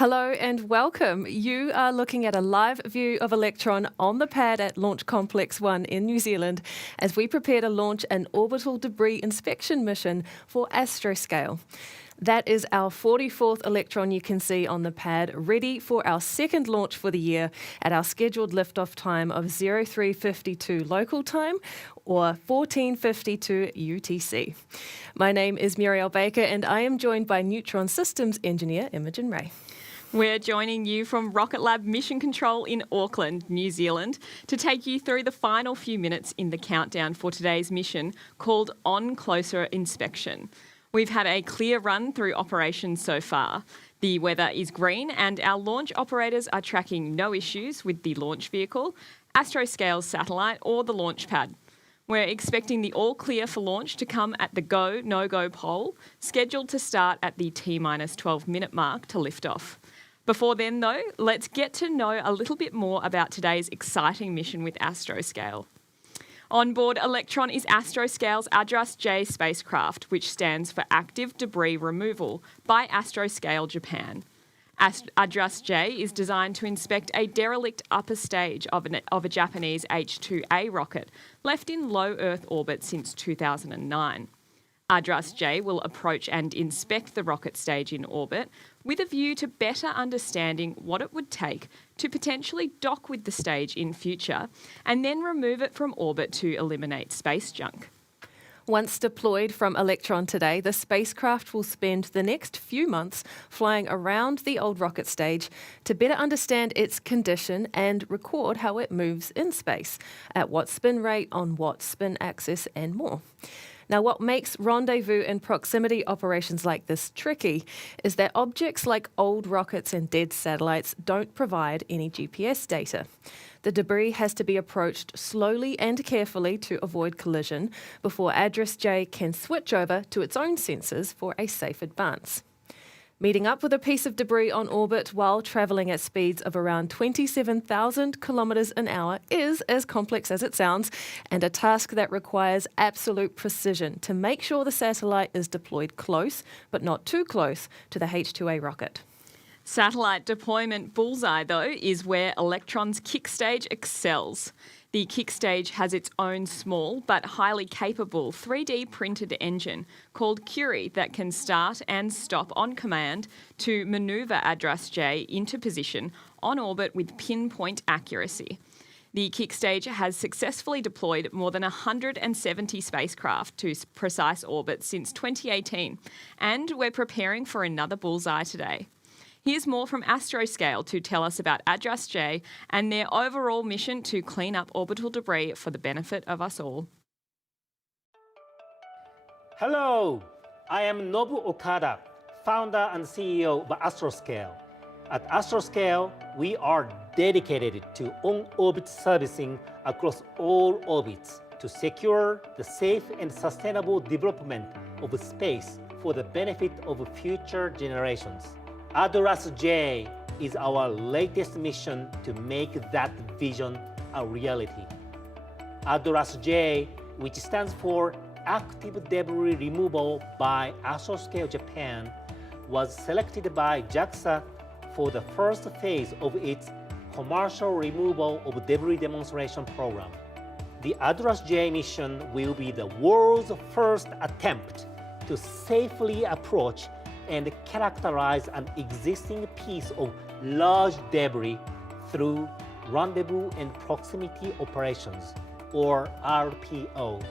Hello and welcome. You are looking at a live view of Electron on the pad at Launch Complex 1 in New Zealand as we prepare to launch an orbital debris inspection mission for Astroscale. That is our 44th Electron you can see on the pad, ready for our second launch for the year at our scheduled liftoff time of 03:52 local time or 14:52 UTC. My name is Muriel Baker and I am joined by Neutron Systems Engineer Imogen Ray. We're joining you from Rocket Lab Mission Control in Auckland, New Zealand, to take you through the final few minutes in the countdown for today's mission called On Closer Inspection. We've had a clear run through operations so far. The weather is green and our launch operators are tracking no issues with the launch vehicle, Astroscale's satellite or the launch pad. We're expecting the all clear for launch to come at the go, no-go poll, scheduled to start at the T-12 minute mark to lift off. Before then, though, let's get to know a little bit more about today's exciting mission with Astroscale. On board Electron is Astroscale's ADRAS-J spacecraft, which stands for Active Debris Removal by Astroscale Japan. ADRAS-J is designed to inspect a derelict upper stage of a Japanese H-2A rocket left in low Earth orbit since 2009. ADRAS-J will approach and inspect the rocket stage in orbit with a view to better understanding what it would take to potentially dock with the stage in future and then remove it from orbit to eliminate space junk. Once deployed from Electron today, the spacecraft will spend the next few months flying around the old rocket stage to better understand its condition and record how it moves in space, at what spin rate, on what spin axis, and more. Now, what makes rendezvous and proximity operations like this tricky is that objects like old rockets and dead satellites don't provide any GPS data. The debris has to be approached slowly and carefully to avoid collision before ADRAS-J can switch over to its own sensors for a safe advance. Meeting up with a piece of debris on orbit while travelling at speeds of around 27,000 kilometres an hour is as complex as it sounds, and a task that requires absolute precision to make sure the satellite is deployed close, but not too close, to the H-2A rocket. Satellite deployment bullseye, though, is where Electron's kick stage excels. The kick stage has its own small but highly capable 3D printed engine called Curie that can start and stop on command to manoeuvre ADRAS-J into position on orbit with pinpoint accuracy. The kick stage has successfully deployed more than 170 spacecraft to precise orbit since 2018, and we're preparing for another bullseye today. Here's more from Astroscale to tell us about ADRAS-J and their overall mission to clean up orbital debris for the benefit of us all. Hello, I am Nobu Okada, founder and CEO of Astroscale. At Astroscale, we are dedicated to on-orbit servicing across all orbits to secure the safe and sustainable development of space for the benefit of future generations. ADRAS-J is our latest mission to make that vision a reality. ADRAS-J, which stands for Active Debris Removal by Astroscale Japan, was selected by JAXA for the first phase of its commercial removal of debris demonstration program. The ADRAS-J mission will be the world's first attempt to safely approach and characterize an existing piece of large debris through rendezvous and proximity operations, or RPO.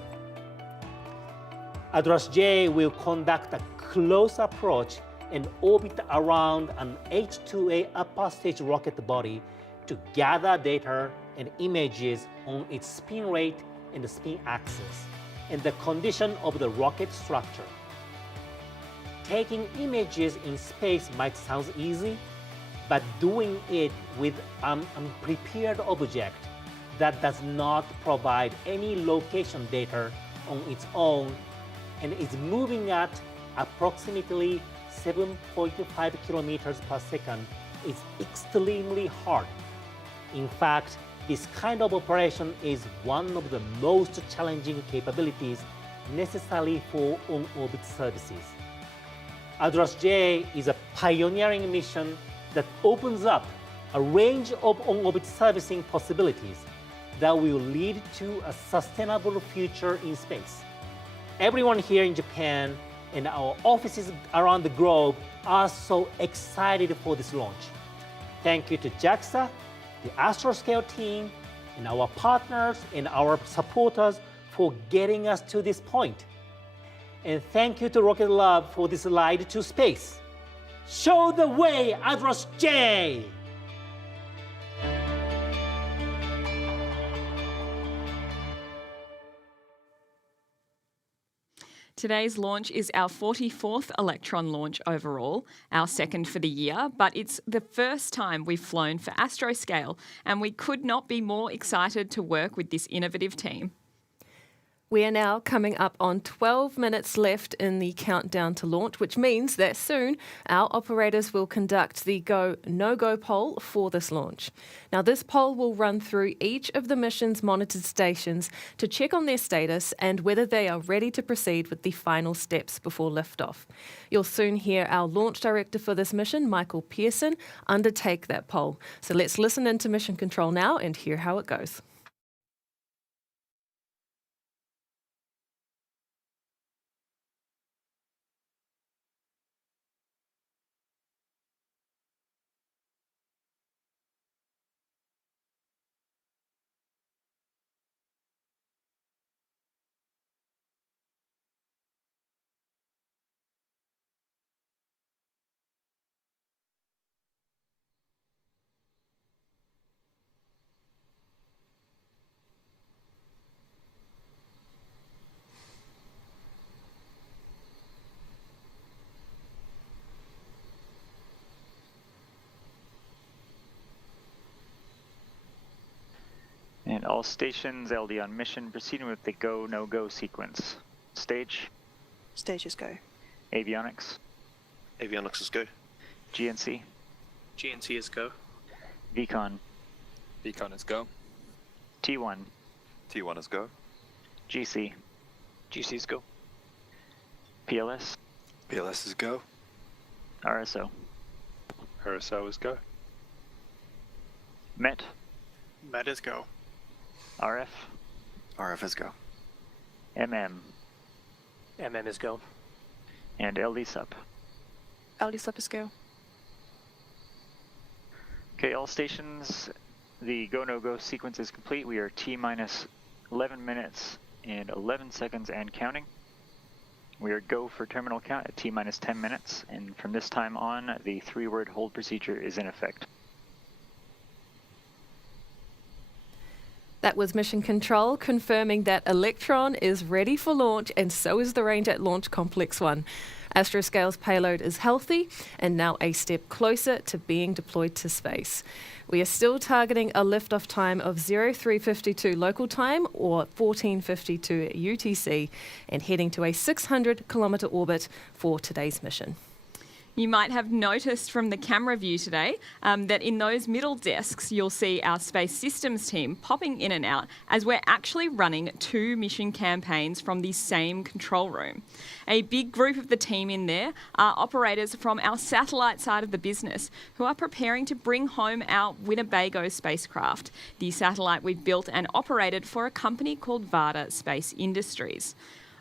ADRAS-J will conduct a close approach and orbit around an H-2A upper stage rocket body to gather data and images on its spin rate and spin axis, and the condition of the rocket structure. Taking images in space might sound easy, but doing it with an unprepared object that does not provide any location data on its own and is moving at approximately 7.5 kilometers per second is extremely hard. In fact, this kind of operation is one of the most challenging capabilities necessary for on-orbit services. ADRAS-J is a pioneering mission that opens up a range of on-orbit servicing possibilities that will lead to a sustainable future in space. Everyone here in Japan and our offices around the globe are so excited for this launch. Thank you to JAXA, the Astroscale team, and our partners and our supporters for getting us to this point. And thank you to Rocket Lab for this ride to space. Show the way, Atlas J! Today's launch is our 44th Electron launch overall, our second for the year, but it's the first time we've flown for Astroscale, and we could not be more excited to work with this innovative team. We are now coming up on 12 minutes left in the countdown to launch, which means that soon our operators will conduct the go, no-go poll for this launch. Now, this poll will run through each of the mission's monitored stations to check on their status and whether they are ready to proceed with the final steps before liftoff. You'll soon hear our launch director for this mission, Michael Pearson, undertake that poll. So let's listen into Mission Control now and hear how it goes. And all stations LD on mission proceeding with the go, no-go sequence. Stage, Stages go. avionics, Avionics is go. GNC, GNC is go. VCON, Beacon is go. T1, T1 is go. GC, GC is go. PLS, PLS is go. RSO, RSO is go. MET, Met is go. RF, RF is go. MM, MM is go. and LD sup. LD sub is go. Okay, all stations, the go, no-go sequence is complete. We are T-minus 11 minutes and 11 seconds and counting. We are go for terminal count at T-minus 10 minutes, and from this time on, the 3-word hold procedure is in effect. That was Mission Control confirming that Electron is ready for launch, and so is the range at Launch Complex 1. Astroscale's payload is healthy and now a step closer to being deployed to space. We are still targeting a liftoff time of 0352 local time or 1452 UTC and heading to a 600-kilometre orbit for today's mission. You might have noticed from the camera view today that in those middle desks, you'll see our Space Systems team popping in and out as we're actually running 2 mission campaigns from the same control room. A big group of the team in there are operators from our satellite side of the business who are preparing to bring home our Winnebago spacecraft, the satellite we've built and operated for a company called Varda Space Industries.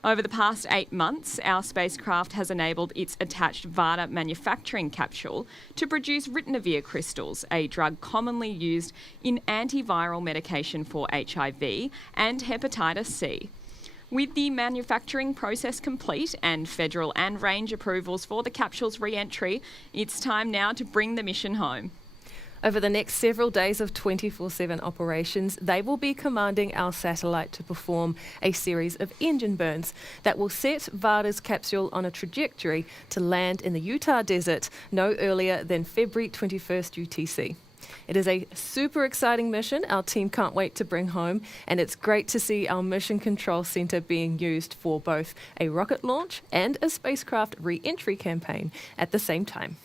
Over the past 8 months, our spacecraft has enabled its attached Varda manufacturing capsule to produce ritonavir crystals, a drug commonly used in antiviral medication for HIV and hepatitis C. With the manufacturing process complete and federal and range approvals for the capsule's re-entry, it's time now to bring the mission home. Over the next several days of 24/7 operations, they will be commanding our satellite to perform a series of engine burns that will set Varda's capsule on a trajectory to land in the Utah desert no earlier than February 21st UTC. It is a super exciting mission our team can't wait to bring home, and it's great to see our Mission Control Center being used for both a rocket launch and a spacecraft re-entry campaign at the same time.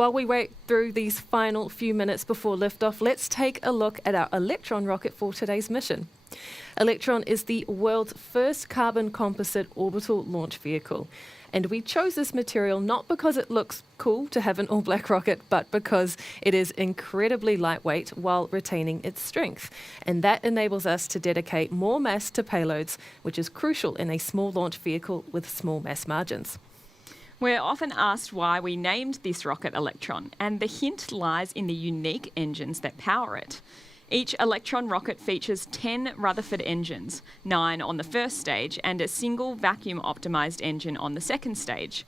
While we wait through these final few minutes before liftoff, let's take a look at our Electron rocket for today's mission. Electron is the world's first carbon composite orbital launch vehicle. And we chose this material not because it looks cool to have an all-black rocket, but because it is incredibly lightweight while retaining its strength. And that enables us to dedicate more mass to payloads, which is crucial in a small launch vehicle with small mass margins. We're often asked why we named this rocket Electron, and the hint lies in the unique engines that power it. Each Electron rocket features 10 Rutherford engines, 9 on the first stage, and a single vacuum-optimised engine on the second stage.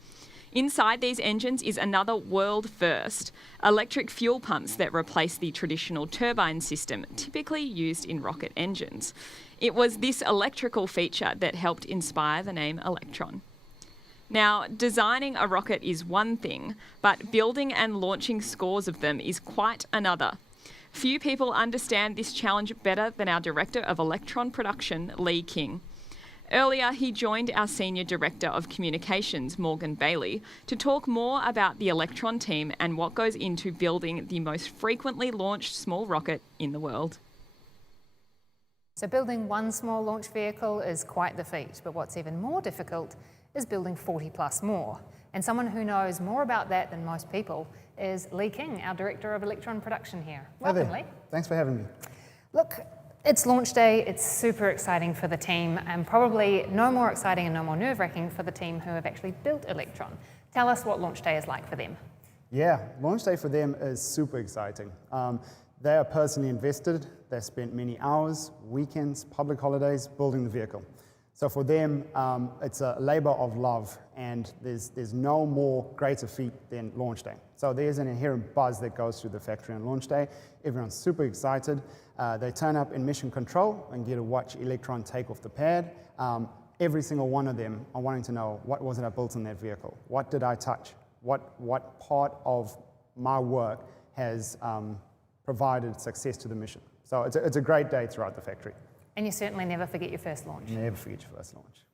Inside these engines is another world first, electric fuel pumps that replace the traditional turbine system typically used in rocket engines. It was this electrical feature that helped inspire the name Electron. Now, designing a rocket is one thing, but building and launching scores of them is quite another. Few people understand this challenge better than our Director of Electron Production, Lee King. Earlier, he joined our Senior Director of Communications, Morgan Bailey, to talk more about the Electron team and what goes into building the most frequently launched small rocket in the world. So building one small launch vehicle is quite the feat, but what's even more difficult is building 40 plus more. And someone who knows more about that than most people is Lee King, our Director of Electron Production here. Welcome, Lee. Thanks for having me. Look, it's launch day, it's super exciting for the team, and probably no more exciting and no more nerve-wracking for the team who have actually built Electron. Tell us what launch day is like for them. Yeah, launch day for them is super exciting. They are personally invested. They spent many hours, weekends, public holidays building the vehicle. So for them, it's a labor of love, and there's no more greater feat than launch day. So there's an inherent buzz that goes through the factory on launch day. Everyone's super excited. They turn up in mission control and get to watch Electron take off the pad. Every single one of them are wanting to know, what was it I built in that vehicle? What did I touch? What part of my work has provided success to the mission? So it's a great day throughout the factory. And you certainly never forget your first launch. Never forget your first launch.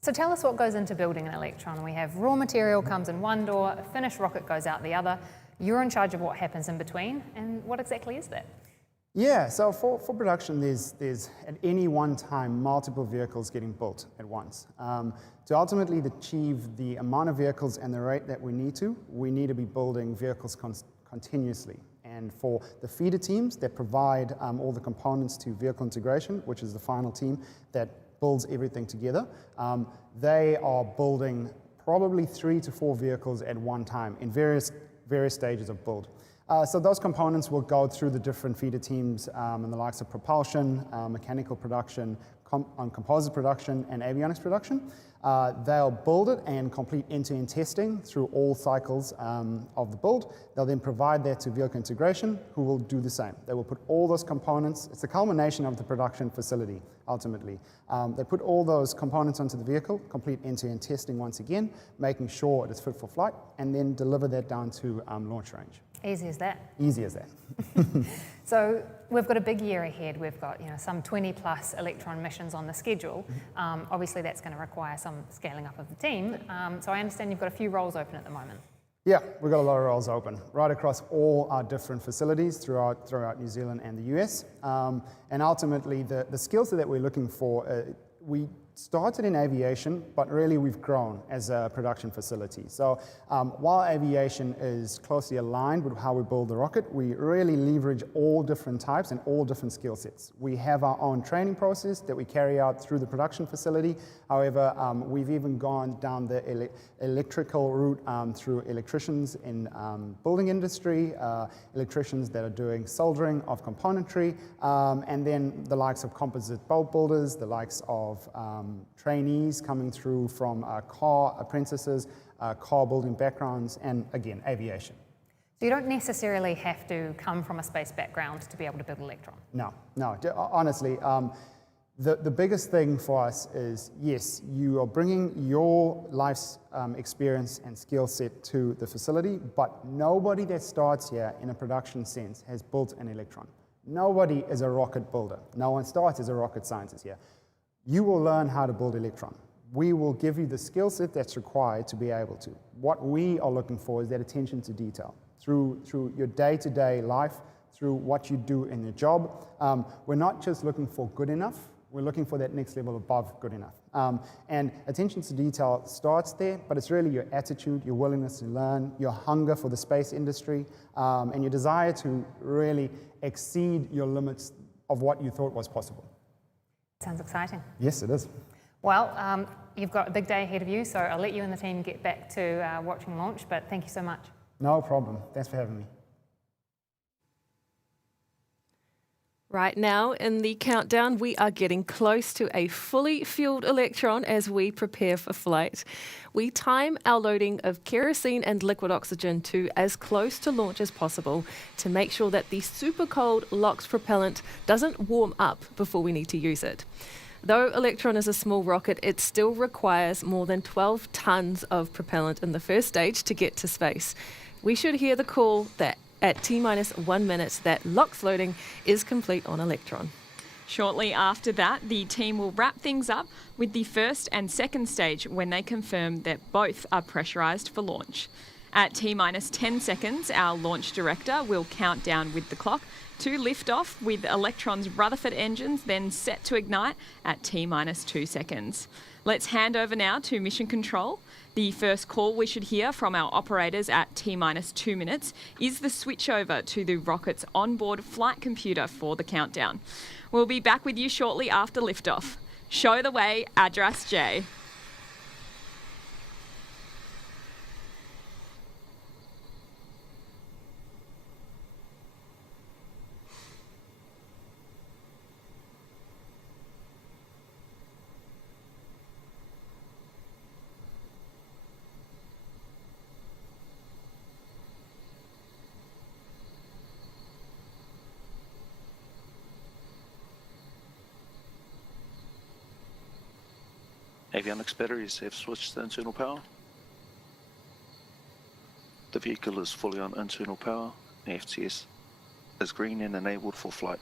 So tell us what goes into building an Electron. We have raw material comes in one door, a finished rocket goes out the other. You're in charge of what happens in between, and what exactly is that? Yeah, so for production, there's at any one time multiple vehicles getting built at once. To ultimately achieve the amount of vehicles and the rate that we need to be building vehicles continuously. And for the feeder teams that provide all the components to vehicle integration, which is the final team that builds everything together, they are building probably 3 to 4 vehicles at one time in various stages of build. So those components will go through the different feeder teams and the likes of propulsion, mechanical production, composite production, and avionics production. They'll build it and complete end-to-end testing through all cycles of the build. They'll then provide that to vehicle integration, who will do the same. They will put all those components, it's the culmination of the production facility, ultimately. They put all those components onto the vehicle, complete end-to-end testing once again, making sure it is fit for flight, and then deliver that down to launch range. Easy as that. Easy as that. So we've got a big year ahead. We've got some 20 plus Electron missions on the schedule. Obviously that's going to require some scaling up of the team. So I understand you've got a few roles open at the moment. Yeah, we've got a lot of roles open right across all our different facilities throughout New Zealand and the US. And ultimately the skill set that we're looking for, we started in aviation, but really we've grown as a production facility. So while aviation is closely aligned with how we build the rocket, we really leverage all different types and all different skill sets. We have our own training process that we carry out through the production facility. However, we've even gone down the electrical route through electricians in building industry, electricians that are doing soldering of componentry, and then the likes of composite boat builders, the likes of trainees coming through from car apprentices, car building backgrounds, and again, aviation. So you don't necessarily have to come from a space background to be able to build Electron? No. Honestly, the biggest thing for us is, yes, you are bringing your life's experience and skill set to the facility, but nobody that starts here in a production sense has built an Electron. Nobody is a rocket builder. No one starts as a rocket scientist here. You will learn how to build Electron. We will give you the skill set that's required to be able to. What we are looking for is that attention to detail through your day-to-day life, through what you do in your job. We're not just looking for good enough, we're looking for that next level above good enough. And attention to detail starts there, but it's really your attitude, your willingness to learn, your hunger for the space industry, and your desire to really exceed your limits of what you thought was possible. Sounds exciting. Yes, it is. Well, you've got a big day ahead of you, so I'll let you and the team get back to watching launch, but thank you so much. No problem. Thanks for having me. Right now in the countdown, we are getting close to a fully fueled Electron as we prepare for flight. We time our loading of kerosene and liquid oxygen to as close to launch as possible to make sure that the super cold LOX propellant doesn't warm up before we need to use it. Though Electron is a small rocket, it still requires more than 12 tons of propellant in the first stage to get to space. We should hear the call that at T-minus 1 minute that LOX loading is complete on Electron. Shortly after that, the team will wrap things up with the first and second stage when they confirm that both are pressurised for launch. At T-minus 10 seconds, our launch director will count down with the clock to lift off with Electron's Rutherford engines then set to ignite at T-minus 2 seconds. Let's hand over now to Mission Control. The first call we should hear from our operators at T-minus 2 minutes is the switchover to the rocket's onboard flight computer for the countdown. We'll be back with you shortly after liftoff. Show the way, Address J. Avionics batteries have switched to internal power. The vehicle is fully on internal power. The FTS is green and enabled for flight.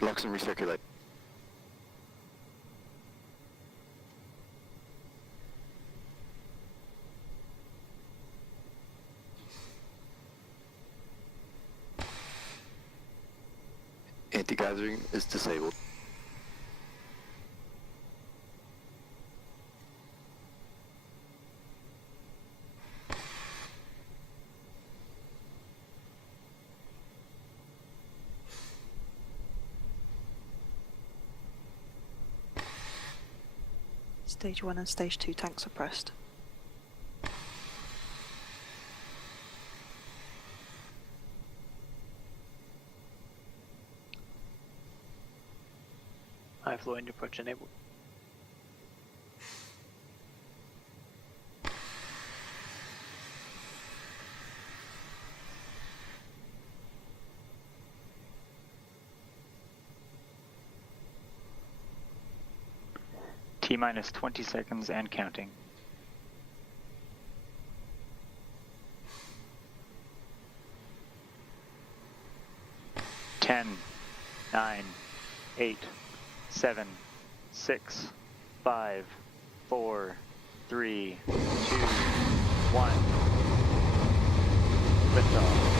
LOX and recirculate. Anti-gathering is disabled. Stage 1 and Stage 2 tanks are pressed. High flow end approach enabled. T-minus 20 seconds and counting. Ten, 9, 8, 7, 6, 5, 4, 3, 2, 1. Liftoff.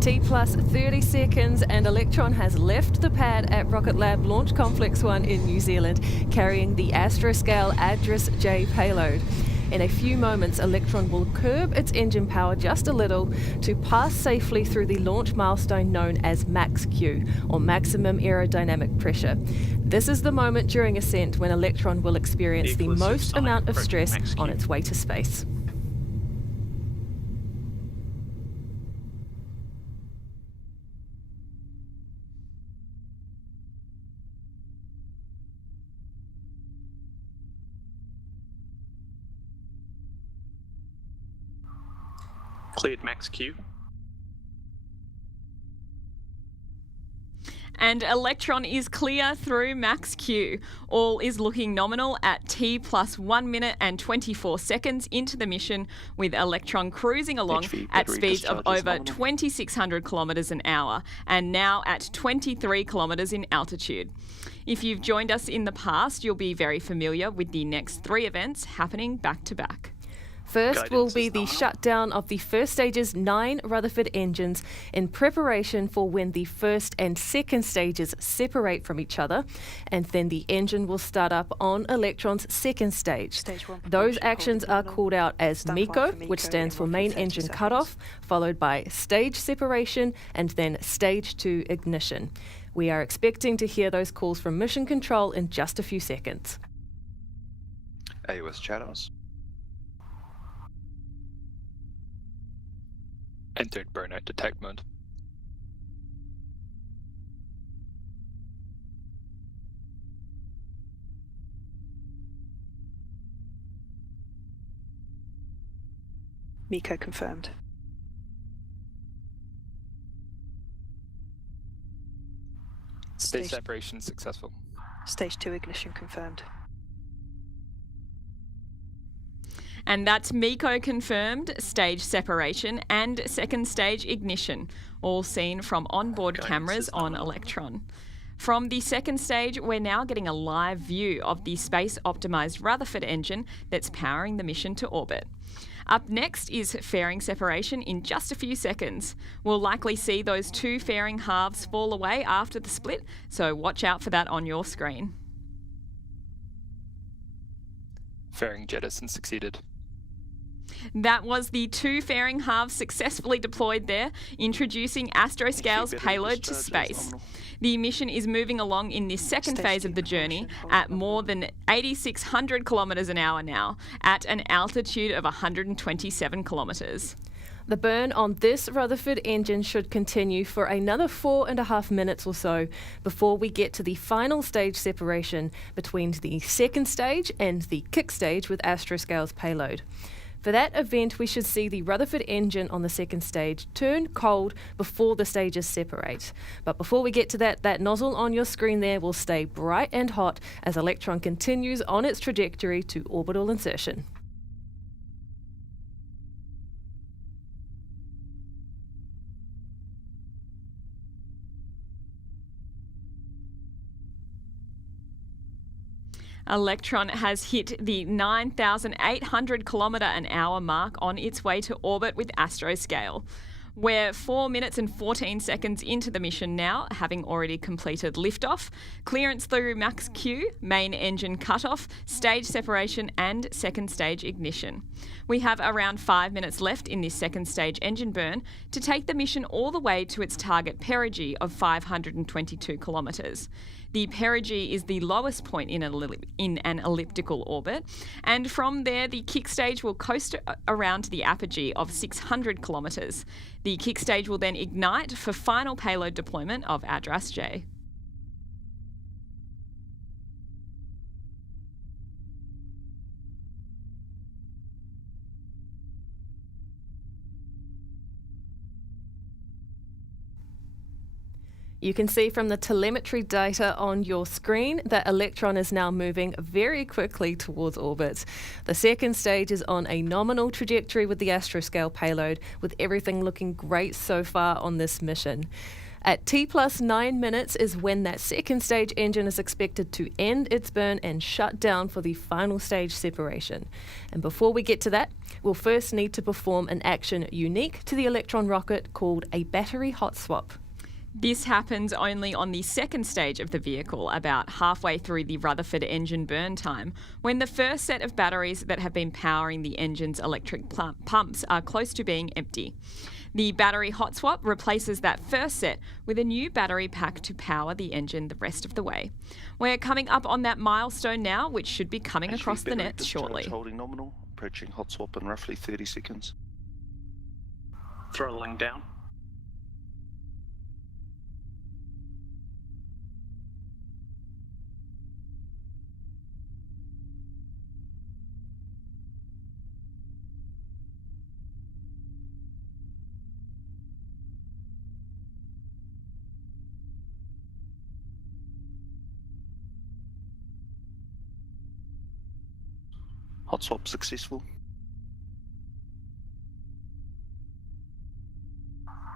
T plus 30 seconds and Electron has left the pad at Rocket Lab Launch Complex 1 in New Zealand, carrying the Astroscale Address J payload. In a few moments, Electron will curb its engine power just a little to pass safely through the launch milestone known as max Q, or maximum aerodynamic pressure. This is the moment during ascent when Electron will experience the most amount of stress on its way to space. Cleared max Q. And Electron is clear through max Q. All is looking nominal at T plus 1 minute and 24 seconds into the mission, with Electron cruising along HV at battery speeds of discharge is over nominal. 2,600 kilometres an hour and now at 23 kilometres in altitude. If you've joined us in the past, you'll be very familiar with the next 3 events happening back to back. First Guidance will is be the nominal. shutdown of the first stage's 9 Rutherford engines in preparation for when the first and second stages separate from each other, and then the engine will start up on Electron's second stage. Stage 1 Those propulsion actions holding are nominal. called out as Stand by MECO, for which MECO stands in for roughly main 30 engine seconds. cutoff, followed by stage separation, and then stage 2 ignition. We are expecting to hear those calls from Mission Control in just a few seconds. AOS channels. Entered burnout detect mode. MECO confirmed. Stage Stage, separation successful. stage 2 ignition confirmed. And that's MECO confirmed, stage separation and second stage ignition, all seen from onboard Guidance cameras is on nominal. Electron. From the second stage, we're now getting a live view of the space-optimised Rutherford engine that's powering the mission to orbit. Up next is fairing separation in just a few seconds. We'll likely see those 2 fairing halves fall away after the split, so watch out for that on your screen. Fairing jettison succeeded. That was the 2 fairing halves successfully deployed there, introducing Astroscale's battery payload to discharge is space. nominal. The mission is moving along in this second Stage phase 2 of the journey propulsion at holding more than 8,600 kilometres an hour now, at an altitude of 127 kilometres. The burn on this Rutherford engine should continue for another 4.5 minutes or so before we get to the final stage separation between the second stage and the kick stage with Astroscale's payload. For that event, we should see the Rutherford engine on the second stage turn cold before the stages separate. But before we get to that nozzle on your screen there will stay bright and hot as Electron continues on its trajectory to orbital insertion. Electron has hit the 9,800 kilometre an hour mark on its way to orbit with Astroscale. We're 4 minutes and 14 seconds into the mission now, having already completed liftoff, clearance through max Q, main engine cutoff, stage separation and second stage ignition. We have around 5 minutes left in this second stage engine burn to take the mission all the way to its target perigee of 522 kilometres. The perigee is the lowest point in an elliptical orbit, and from there the kick stage will coast around to the apogee of 600 kilometres. The kick stage will then ignite for final payload deployment of ADRAS-J. You can see from the telemetry data on your screen that Electron is now moving very quickly towards orbit. The second stage is on a nominal trajectory with the Astroscale payload, with everything looking great so far on this mission. At T plus 9 minutes is when that second stage engine is expected to end its burn and shut down for the final stage separation. And before we get to that, we'll first need to perform an action unique to the Electron rocket called a battery hot swap. This happens only on the second stage of the vehicle, about halfway through the Rutherford engine burn time, when the first set of batteries that have been powering the engine's electric pumps are close to being empty. The battery hot swap replaces that first set with a new battery pack to power the engine the rest of the way. We're coming up on that milestone now, which should be coming across the Battery nets discharge shortly. Holding nominal, approaching hot swap in roughly 30 seconds. Throttling down. Hot swap successful.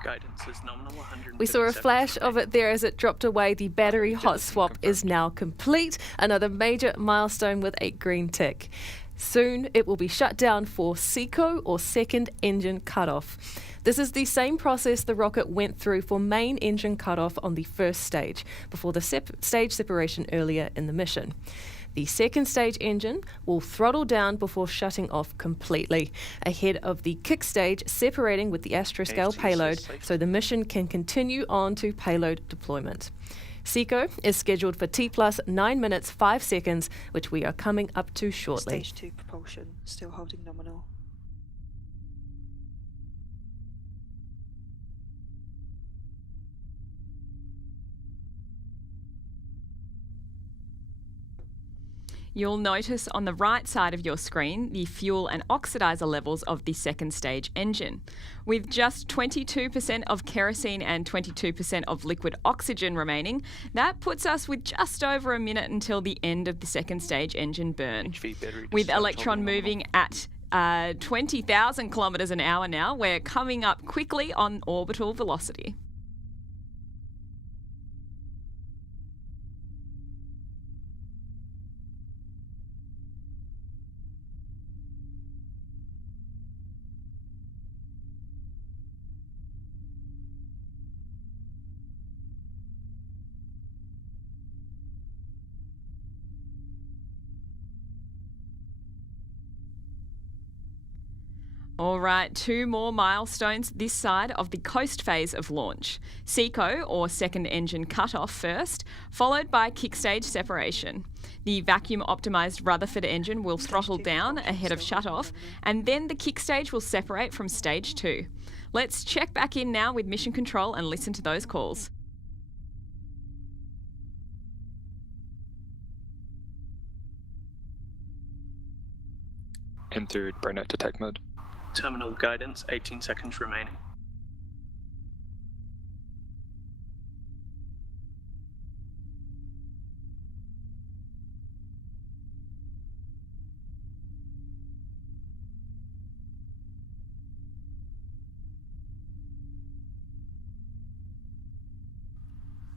Guidance is nominal 100. We saw a flash of it there as it dropped away. The battery hot swap is now complete. Another major milestone with a green tick. Soon it will be shut down for SECO, or second engine cutoff. This is the same process the rocket went through for main engine cutoff on the first stage, before the stage separation earlier in the mission. The second stage engine will throttle down before shutting off completely, ahead of the kick stage separating with the astroscale payload, so the mission can continue on to payload deployment. SECO is scheduled for T plus 9 minutes 5 seconds, which we are coming up to shortly. Stage 2 propulsion, still holding nominal. You'll notice on the right side of your screen the fuel and oxidizer levels of the second stage engine. With just 22% of kerosene and 22% of liquid oxygen remaining, that puts us with just over a minute until the end of the second stage engine burn. With Electron moving at 20,000 kilometres an hour now, we're coming up quickly on orbital velocity. All right, 2 more milestones this side of the coast phase of launch. SECO, or second engine cutoff first, followed by kick stage separation. The vacuum-optimised Rutherford engine will throttle down ahead of shutoff, and then the kick stage will separate from stage 2. Let's check back in now with Mission Control and listen to those calls. Entered burnout detect mode. Terminal guidance, 18 seconds remaining.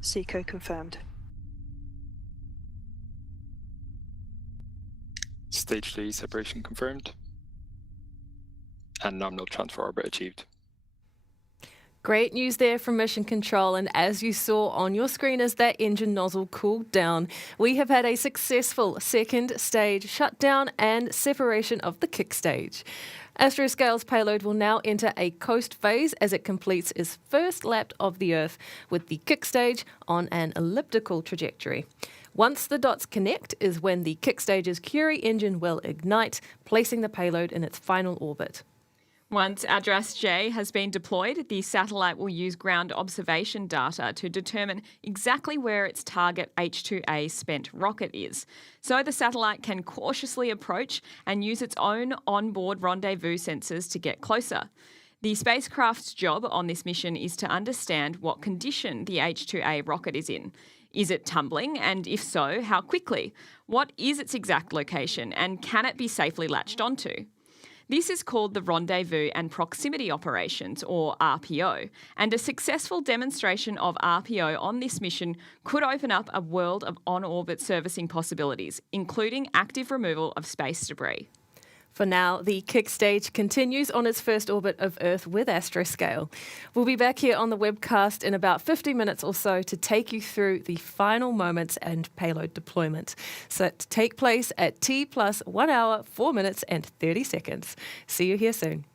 SECO confirmed. Stage 3 separation confirmed. And nominal transfer orbit achieved. Great news there from Mission Control, and as you saw on your screen as that engine nozzle cooled down, we have had a successful second stage shutdown and separation of the kick stage. Astroscale's payload will now enter a coast phase as it completes its first lap of the Earth, with the kick stage on an elliptical trajectory. Once the dots connect is when the kick stage's Curie engine will ignite, placing the payload in its final orbit. Once ADRAS-J has been deployed, the satellite will use ground observation data to determine exactly where its target H-2A spent rocket is, so the satellite can cautiously approach and use its own onboard rendezvous sensors to get closer. The spacecraft's job on this mission is to understand what condition the H-2A rocket is in. Is it tumbling, and if so, how quickly? What is its exact location, and can it be safely latched onto? This is called the Rendezvous and Proximity Operations, or RPO, and a successful demonstration of RPO on this mission could open up a world of on-orbit servicing possibilities, including active removal of space debris. For now, the kick stage continues on its first orbit of Earth with Astroscale. We'll be back here on the webcast in about 50 minutes or so to take you through the final moments and payload deployment. Set to take place at T plus 1 hour, 4 minutes and 30 seconds. See you here soon.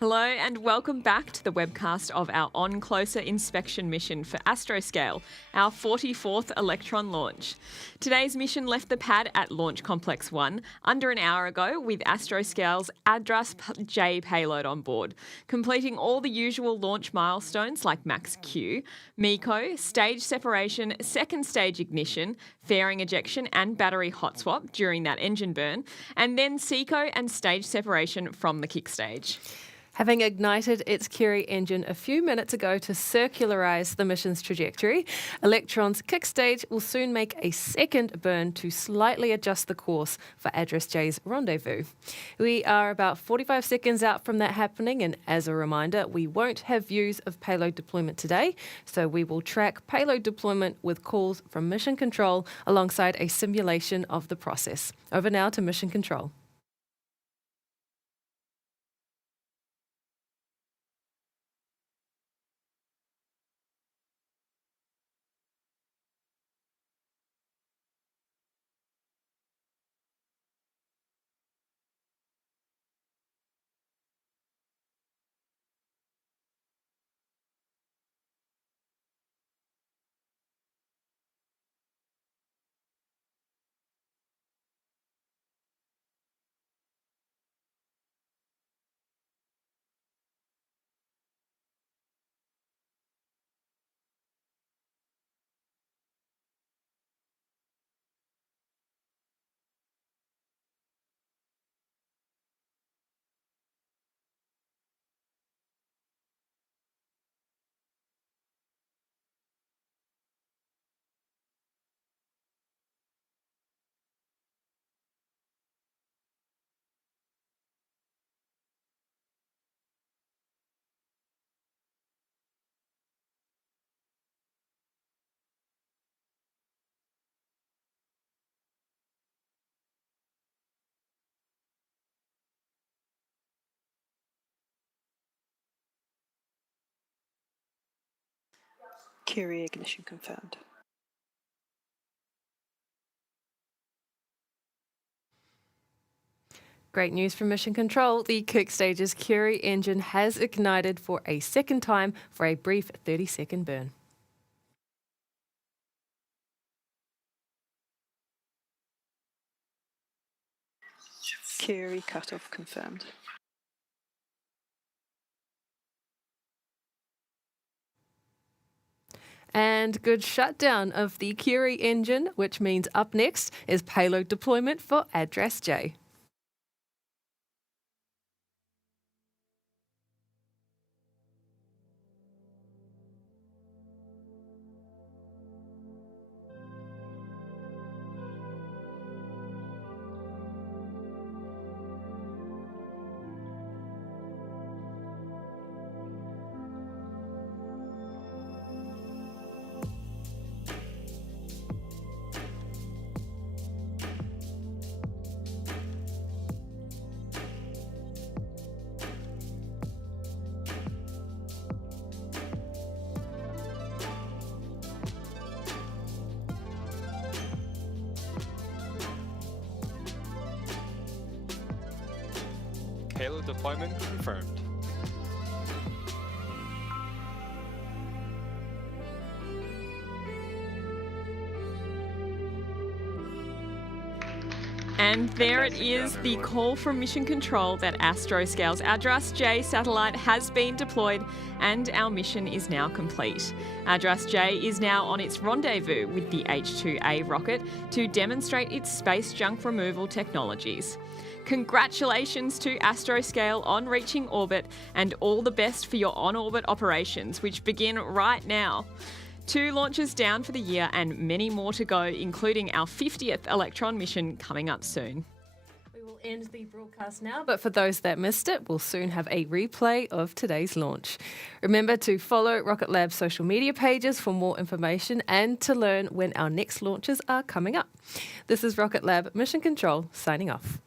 Hello and welcome back to the webcast of our On Closer inspection mission for Astroscale, our 44th Electron launch. Today's mission left the pad at Launch Complex 1 under an hour ago with Astroscale's ADRAS-J payload on board, completing all the usual launch milestones like Max Q, MECO, stage separation, second stage ignition, fairing ejection and battery hot swap during that engine burn, and then SECO and stage separation from the kick stage. Having ignited its Curie engine a few minutes ago to circularise the mission's trajectory, Electron's kick stage will soon make a second burn to slightly adjust the course for ADRAS-J's rendezvous. We are about 45 seconds out from that happening, and as a reminder, we won't have views of payload deployment today, so we will track payload deployment with calls from Mission Control alongside a simulation of the process. Over now to Mission Control. Curie ignition confirmed. Great news from Mission Control. The kick stage's Curie engine has ignited for a second time for a brief 30-second burn. Curie cutoff confirmed. And good shutdown of the Curie engine, which means up next is payload deployment for ADRAS-J. Payload deployment confirmed. And there it is, the call from Mission Control that Astroscale's ADRAS-J satellite has been deployed and our mission is now complete. ADRAS-J is now on its rendezvous with the H-2A rocket to demonstrate its space junk removal technologies. Congratulations to Astroscale on reaching orbit and all the best for your on-orbit operations, which begin right now. 2 launches down for the year and many more to go, including our 50th Electron mission coming up soon. We will end the broadcast now, but for those that missed it, we'll soon have a replay of today's launch. Remember to follow Rocket Lab's social media pages for more information and to learn when our next launches are coming up. This is Rocket Lab Mission Control signing off.